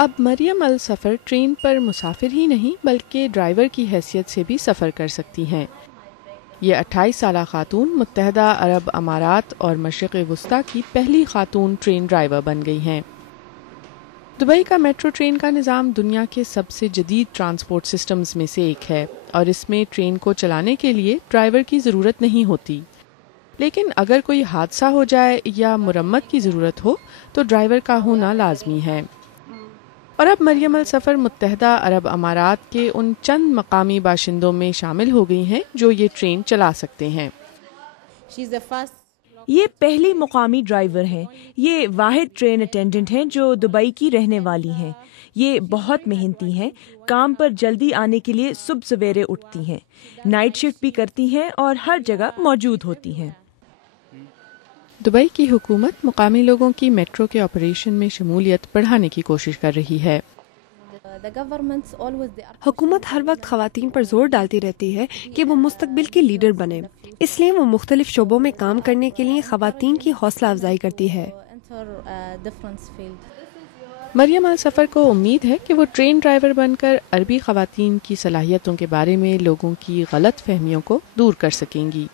اب مریم السفر ٹرین پر مسافر ہی نہیں بلکہ ڈرائیور کی حیثیت سے بھی سفر کر سکتی ہیں۔ یہ 28 سالہ خاتون متحدہ عرب امارات اور مشرق وسطیٰ کی پہلی خاتون ٹرین ڈرائیور بن گئی ہیں۔ دبئی کا میٹرو ٹرین کا نظام دنیا کے سب سے جدید ٹرانسپورٹ سسٹمز میں سے ایک ہے اور اس میں ٹرین کو چلانے کے لیے ڈرائیور کی ضرورت نہیں ہوتی، لیکن اگر کوئی حادثہ ہو جائے یا مرمت کی ضرورت ہو تو ڈرائیور کا ہونا لازمی ہے۔ اور اب مریم السفر متحدہ عرب امارات کے ان چند مقامی باشندوں میں شامل ہو گئی ہیں جو یہ ٹرین چلا سکتے ہیں۔ یہ پہلی مقامی ڈرائیور ہیں۔ یہ واحد ٹرین اٹینڈنٹ ہیں جو دبئی کی رہنے والی ہیں۔ یہ بہت محنتی ہیں، کام پر جلدی آنے کے لیے صبح سویرے اٹھتی ہیں، نائٹ شفٹ بھی کرتی ہیں اور ہر جگہ موجود ہوتی ہیں۔ دبئی کی حکومت مقامی لوگوں کی میٹرو کے آپریشن میں شمولیت بڑھانے کی کوشش کر رہی ہے۔ حکومت ہر وقت خواتین پر زور ڈالتی رہتی ہے کہ وہ مستقبل کی لیڈر بنیں، اس لیے وہ مختلف شعبوں میں کام کرنے کے لیے خواتین کی حوصلہ افزائی کرتی ہے۔ مریم السفر کو امید ہے کہ وہ ٹرین ڈرائیور بن کر عربی خواتین کی صلاحیتوں کے بارے میں لوگوں کی غلط فہمیوں کو دور کر سکیں گی۔